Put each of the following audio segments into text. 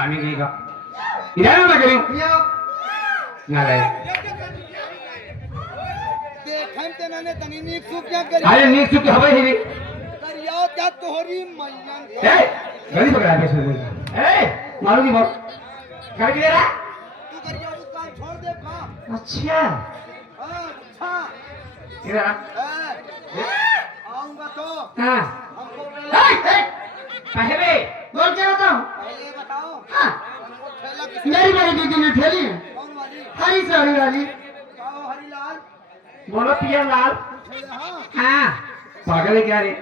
आने देगा इधर ना करें ना रहे देखन ते मैंने तनी नीक सुख क्या करी अरे नीक चुके हवे ही करिया क्या तोहरी मैयन ए गली पकड़ा है पैसे ए मारो दी बहुत कर के दे रहा तू करिया उस काम छोड़ दे का अच्छा हां अच्छा इधर आ आऊंगा तो हां हमको ए पहले बोल क्या होता हूं पहले बताओ हां ठेला किस मेरी बड़ी दीदी ने ठेली है कौन वाली हरी साड़ी वाली कहो हरिलाल बोलो पियर लाल ठेला हां हाँ पागल है क्या रे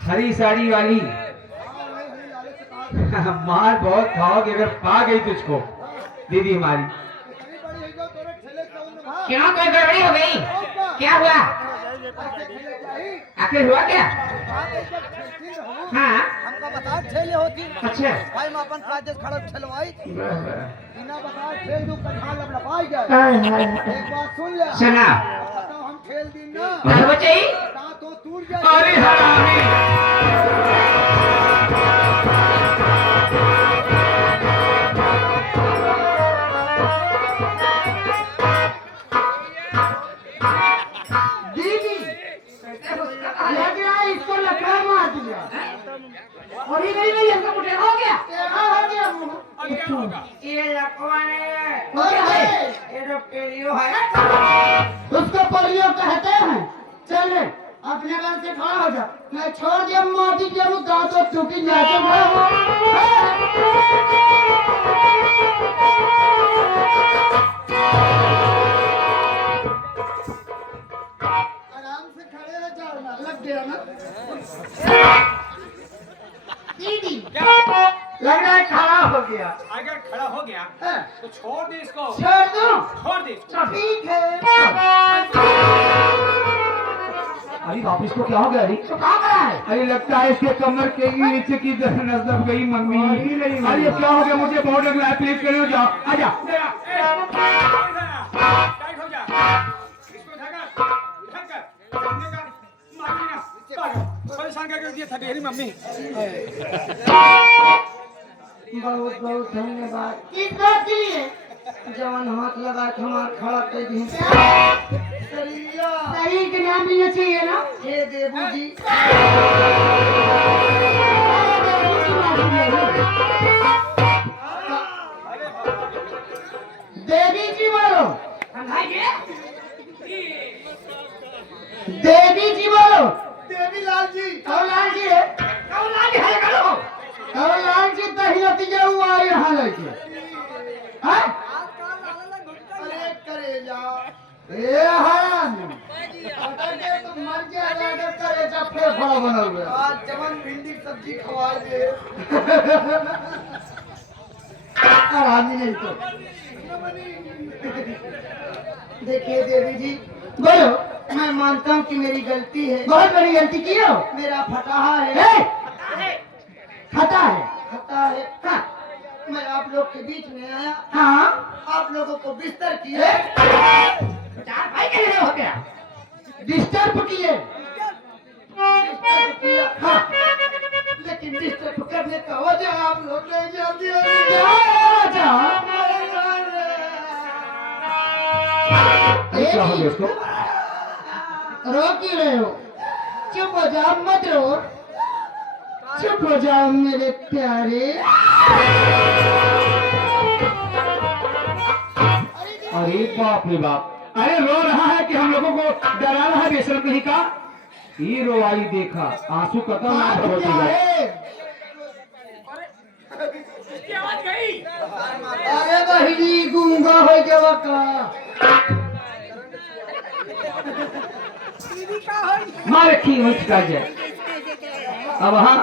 हरी साड़ी वाली हरिलाल से कहा मार बहुत खाओगे अगर पा गई तुझको दीदी हमारी इतनी बड़ी है जो तेरे ठेले से उन भाग क्यों कोई गड़बड़ी हो गई क्या हुआ ऐसे ठेले जाही आखिर हुआ क्या बात ऐसे ठेलती रहो हाँ हमका बता ठेले होती अच्छा भाई मैं अपन कागज खड़ा ठेलवाई बिना बता ठेल दू कन्हा लपलपाई जाए हाय हाय हाय। एक बात सुन ले सुना बताओ हम ठेल दिन ना क्या बचाई दांत तो टूट जाए अरे हरामी दीदी लग रहा है इसको लकड़ा मार दिया और ये नहीं हमको मुझे हो गया तेरा हो गया मुंह ये लकवाने क्या है ये तो पेलियो है उसको पोलियो कहते हैं चल अपने घर से खड़ा हो जा मैं छोड़ दिया माटी के मुंह दांत तो टूटी जाके आराम से खड़े हो जाओ ना लग गया ना दीदी लग रहा है खड़ा हो गया अगर खड़ा हो गया हाँ, तो छोड़ दे इसको छोड़ दो छोड़ दे इसको। ठीक है अरे वापिस को क्या हो गया अरे तो कहाँ खड़ा है अरे लगता है इसके कमर के नीचे की नस दब गई मम्मी अरे क्या हो गया मुझे बहुत लग रहा है प्लीज करो जाओ आजा टाइट हो जा इसको ढका सामने का मारी ना परेशान करके दिया था तेरी मम्मी बहुत बहुत धन्यवाद किस बात के लिए जवान हाथ लगा के हमार खड़ा कर दिए शरीर के नाम लेना चाहिए ना हे देवू जी देवी जी बोलो देवी जी बोलो देवी लाल जी कौलाल जी है कौलाल जी है करो कौलाल जी दहिलती जो हुआ यहाँ लगे हैं अरे करे जा ए हराम अगर के तो मर गया अगर करे जा फिर बड़ा बना हुआ आज जवान भिंडी की सब्जी खवा दे हरामी नहीं तो देखिए देवी जी बोलो मैं मानता हूँ कि मेरी गलती है बहुत बड़ी गलती की हो मेरा फटाहा है खता है हाँ। मैं आप लोग के बीच में आया हाँ आप लोगों को बिस्तर किए भाई के लिए हो गया डिस्टर्ब किए हाँ लेकिन डिस्टर्ब करने का वजह आप लोग नहीं जानते क्या हो गया इसको रो क्यों रहे हो चुप हो जाओ मत रो चुप हो जाओ मेरे प्यारे अरे बाप रे बाप अरे रो रहा है कि हम लोगों को डरा रहा है बेशरम नहीं का ये रोवाई देखा आंसू कतम ना होती है अरे बहिनी गूंगा हो जावा का मारे की उठ का जाए अब हाँ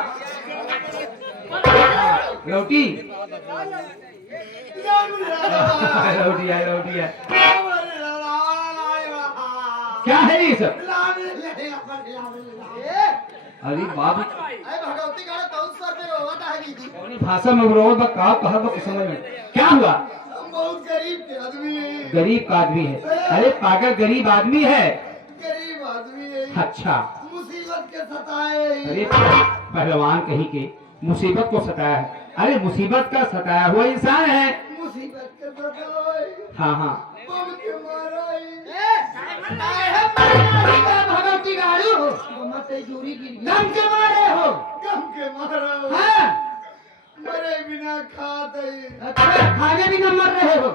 लौटी लौटी है क्या है ये सब अरे बाप भगवती का तो उस सर पे रोता है दीदी अपनी भाषा में रो कहा कहा समझ में क्या हुआ हम बहुत गरीब के आदमी हैं गरीब का आदमी है अरे पागल गरीब आदमी है गरीब आदमी है अच्छा मुसीबत के सताए अरे पहलवान कहीं के मुसीबत को सताया है अरे मुसीबत का सताया हुआ इंसान है। मुसीबत के सताए हाँ हाँ बम के माराई भगवती गाड़ू मते जूरी की गम के मारे हो गम के मारा हो हाँ मरे बिना खाते अच्छा खाने बिना मर रहे हो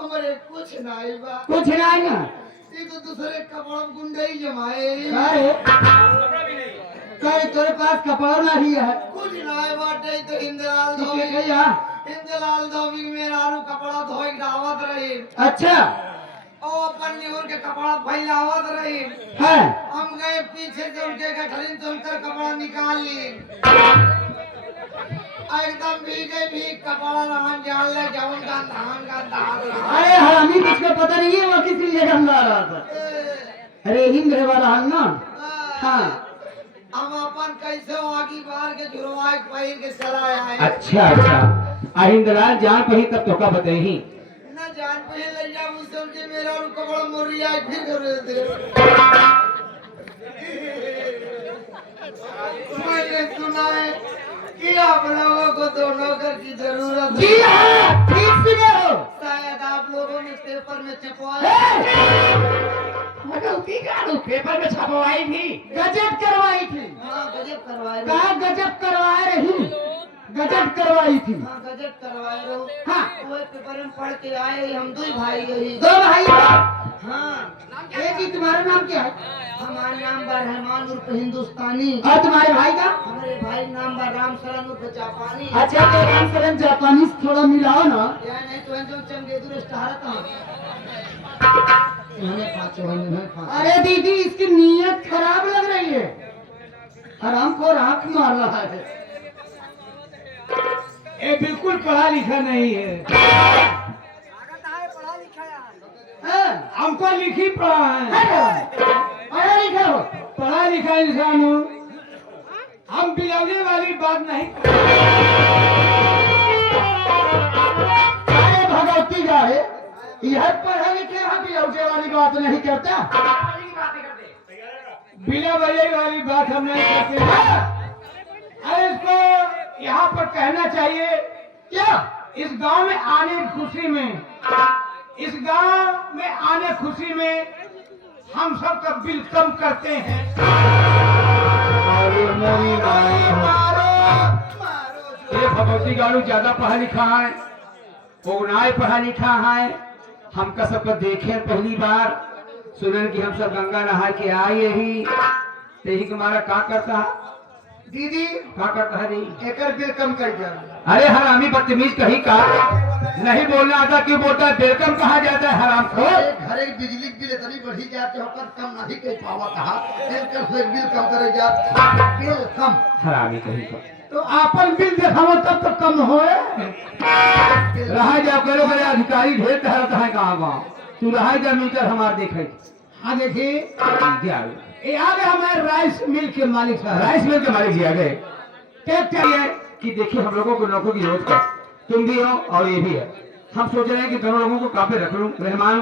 हमारे कुछ नहीं बा कुछ नहीं ना ये तो दूसरे कपड़ा गुंडे ही जमाए कपड़ा भी नहीं कहीं तेरे पास कपड़ा नहीं है कुछ नहीं बाटे तो हिंदलाल धोबी भैया हिंदलाल धोबी मेरा आलू कपड़ा धोई दावत रही अच्छा ओ अपन निहुर के कपड़ा फैलावत रही है हम गए पीछे से उनके गठरिन तो उनका कपड़ा निकाल ली एकदम भी कपड़ा रहन जान ले जवन का धान का दाग अरे हरामी किसको पता नहीं है वो किस लिए गंदा रहा था अरे ही मेरे वाला हन ना हाँ हम अपन कैसे आगे बाहर के जुरवा पहिर के चला आए अच्छा अच्छा आहिंदलाल जान पही तब तो का बताई ना जान पहिर ले जा मुझसे उनके मेरा और कपड़ा मोरी आए फिर कर दे मैंने सुना है कि आप लोगों को दो नौकर की जरूरत है जी हाँ ठीक सुने हो शायद आप लोगों ने पेपर में छपवाया पेपर में छपवाई थी गजब करवाई थी हाँ गजब करवाई कहा गजब करवाए रही गजब करवाई थी हाँ गजब करवाए रहो हाँ वो पेपर में पढ़ के आए हम दो भाई यही दो भाई हाँ ये जी तुम्हारा नाम क्या है हमारा नाम बा रहमान उर्फ हिंदुस्तानी और तुम्हारे भाई का हमारे भाई नाम बा राम शरण उर्फ जापानी अच्छा तो राम शरण जापानी थोड़ा मिलाओ ना या नहीं तो जो चंगेदुर स्टार अरे दीदी इसकी नीयत खराब लग रही है हराम को राख मार रहा है ये बिल्कुल पढ़ा लिखा नहीं है हमको लिखी पढ़ा है पढ़ा लिखा हो पढ़ा लिखा इंसान हूँ हम बिलौने वाली बात नहीं अरे भगवती गाए यह पढ़े लिखे हम बिलौने वाली बात नहीं करता बिना वजह वाली बात हम नहीं करते अरे इसको यहाँ पर कहना चाहिए क्या इस गांव में आने की खुशी में इस गांव में आने खुशी में हम सब का बिल कम करते हैं ये भगवती गाड़ू ज्यादा पढ़ा लिखा है उगनाए पढ़ा लिखा है हमका सबका देखे पहली बार सुनन की हम सब गंगा नहा के आए यही यही तुम्हारा का करता है दीदी का करता है नहीं एक बिल कम कर दिया अरे हरामी बदतमीज कहीं का नहीं बोलना आता क्यों बोलता है बेरकम कहा जाता है हराम को घर एक बिजली बिल इतनी बढ़ी जाते होकर कम नहीं कर पावा कहा बिल कम करे जाते बिल कम हरामी कहीं का तो आपन बिल दिखाओ तब तो कम होए रहा जाओ करो मेरे अधिकारी ढेर ठहरता है कहाँ गाँव तू रहा जा मीटर हमारे देखे हाँ देखिए क्या ये आ गए हमारे राइस मिल के मालिक साहब राइस मिल के मालिक जी आ गए क्या चाहिए कि देखिए हम लोगों को नौकरी की जरूरत है तुम भी हो और ये भी है हम सोच रहे हैं कि दोनों लोगों को काम पे रख लूं मेहमान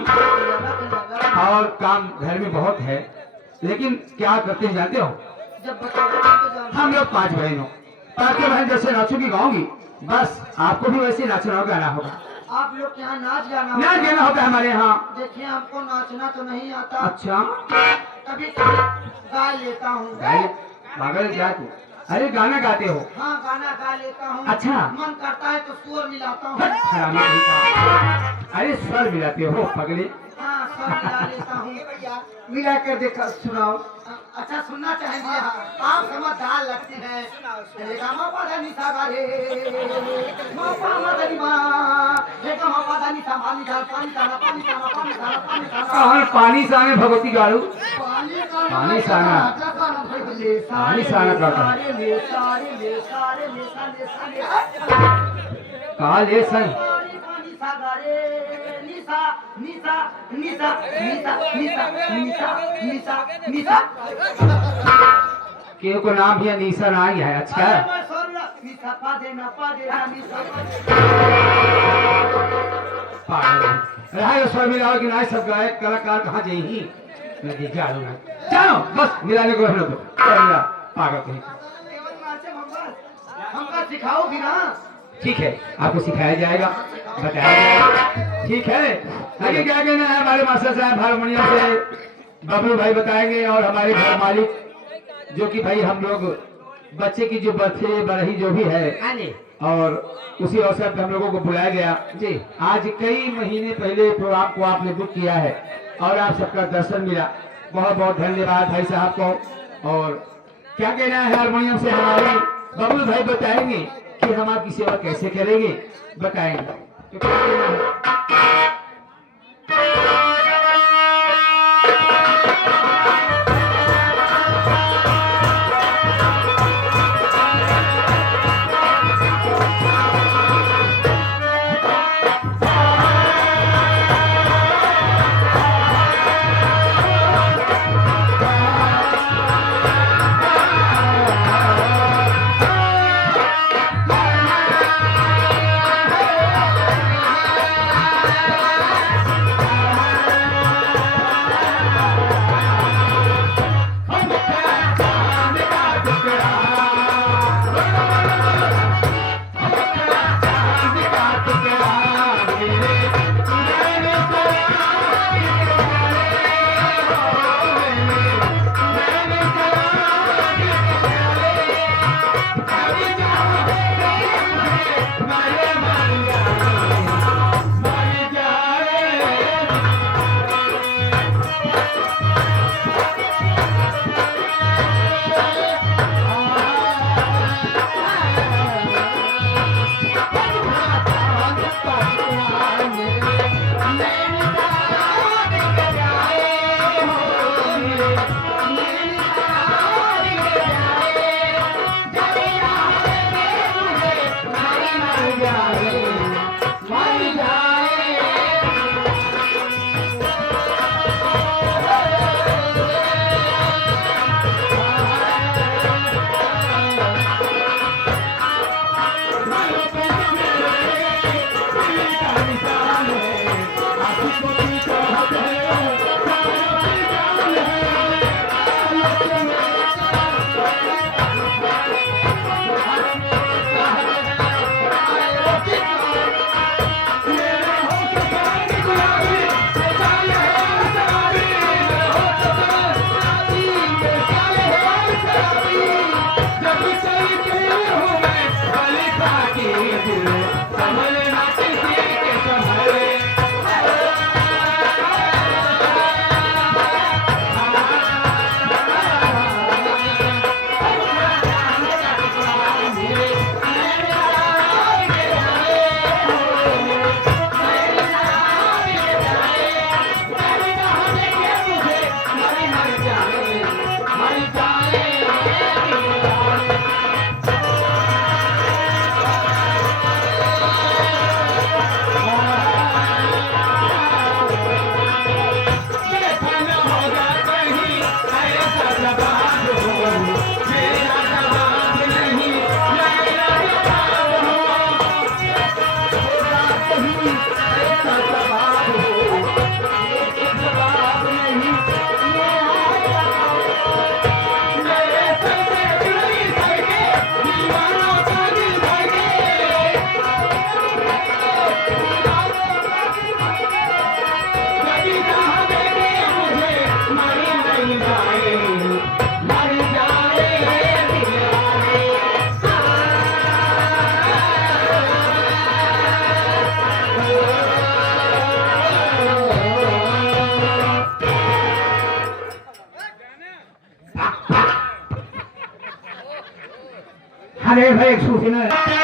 और काम घर में बहुत है लेकिन क्या करते हैं जानते हो हम लोग 5 बहन हो 5 बहन जैसे नाचोगी गाओगी बस आपको भी वैसे नाचना होगा गाना होगा आप लोग के यहाँ नाच गाना होगा हमारे यहाँ देखिए हमको नाचना तो नहीं आता अच्छा कभी गा लेता हूँ पागल क्या तू अरे गाना गाते हो हाँ गाना गा लेता हूँ अच्छा मन करता है तो स्वर मिलाता हूँ अरे स्वर मिलाते हो पगले हाँ स्वर मिला लेता हूँ मिला कर देखा सुनाओ अच्छा सुनना चाहेंगे आप समझदार लगते हैं पानी साने भगवती गाड़ू पानी साना करता कहा ले सन के को नाम भी निशा नहीं है अच्छा रहा स्वर मिलाओ कि नहीं सब गायक कलाकार कहाँ जाएगी मैं देखा लूंगा चलो बस मिलाने को पागल कहीं हमका सिखाओ भी ना ठीक है, आपको सिखाया जाएगा, बताया जाएगा, ठीक है। आगे क्या कहना है हमारे मास्टर साहब हारमोनियम से बबलू भाई बताएंगे, और हमारे घर मालिक जो कि भाई हम लोग बच्चे की जो बर्थडे बरही जो भी है, और उसी अवसर पर हम लोगों को बुलाया गया जी। आज कई महीने पहले प्रोग्राम को आपने बुक किया है और आप सबका दर्शन मिला, बहुत बहुत धन्यवाद भाई साहब को। और क्या कहना है हारमोनियम से हमारे बबलू भाई बताएंगे कि हम आपकी सेवा कैसे करेंगे, बताएंगे तो क्या कहना है? अरे भाई सूचना